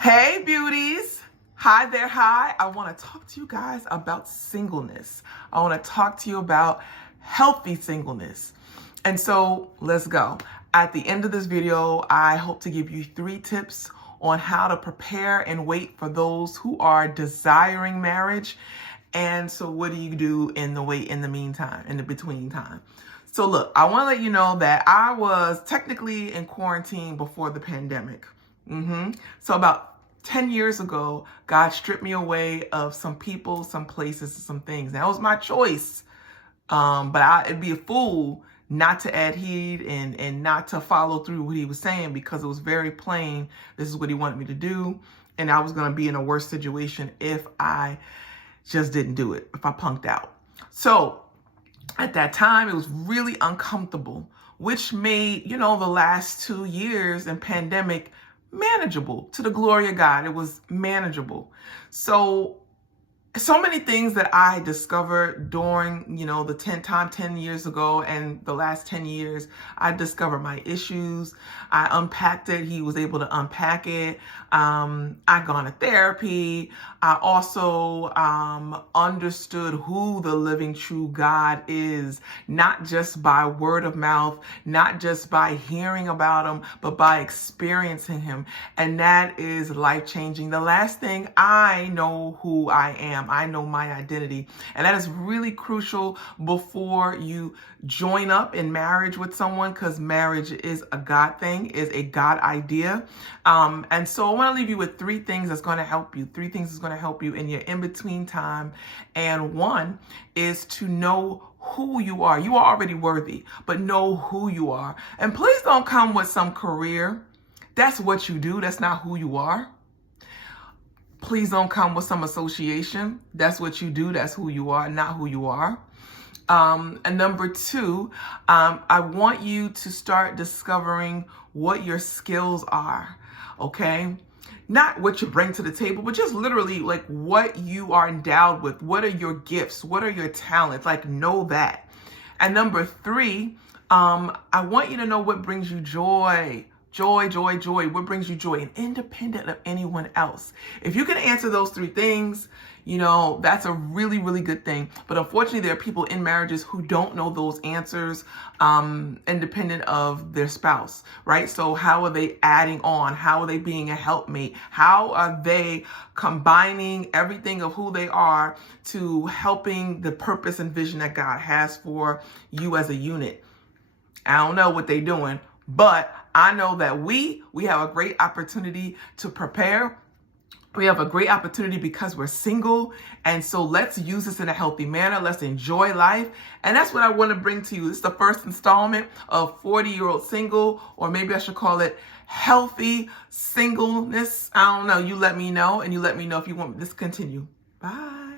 Hey, beauties. Hi there. Hi. I want to talk to you guys about singleness. I want to talk to you about healthy singleness. And so let's go. At the end of this video, I hope to give you 3 tips on how to prepare and wait for those who are desiring marriage. And so what do you do in the meantime, in the between time? So look, I want to let you know that I was technically in quarantine before the pandemic. So about 10 years ago, God stripped me away of some people, some places, some things. That was my choice. But it'd be a fool not to add heed and not to follow through what he was saying, because it was very plain. This is what he wanted me to do. And I was going to be in a worse situation if I just didn't do it, if I punked out. So at that time, it was really uncomfortable, which made, the last 2 years in pandemic manageable. To the glory of God, it was manageable. So many things that I discovered during, the 10 years ago and the last 10 years, I discovered my issues. I unpacked it. He was able to unpack it. I gone to therapy. I also understood who the living true God is, not just by word of mouth, not just by hearing about him, but by experiencing him. And that is life-changing. The last thing, I know who I am. I know my identity. And that is really crucial before you join up in marriage with someone, because marriage is a God thing, is a God idea. And so I want to leave you with 3 things that's going to help you. 3 things that's going to help you in your in-between time. And one is to know who you are. You are already worthy, but know who you are. And please don't come with some career. That's what you do. That's not who you are. Please don't come with some association. That's what you do. That's who you are, not who you are. And number 2, I want you to start discovering what your skills are, okay? Not what you bring to the table, but just literally like what you are endowed with. What are your gifts? What are your talents? Like, know that. And number 3, I want you to know what brings you joy. Joy. What brings you joy, and independent of anyone else. If you can answer those 3 things, that's a really, really good thing. But unfortunately, there are people in marriages who don't know those answers, independent of their spouse, right? So how are they adding on? How are they being a helpmate? How are they combining everything of who they are to helping the purpose and vision that God has for you as a unit? I don't know what they're doing, but I know that we have a great opportunity to prepare. We have a great opportunity because we're single. And so let's use this in a healthy manner. Let's enjoy life. And that's what I want to bring to you. This is the first installment of 40-year-old single, or maybe I should call it healthy singleness. I don't know. You let me know, and you let me know if you want this to continue. Bye.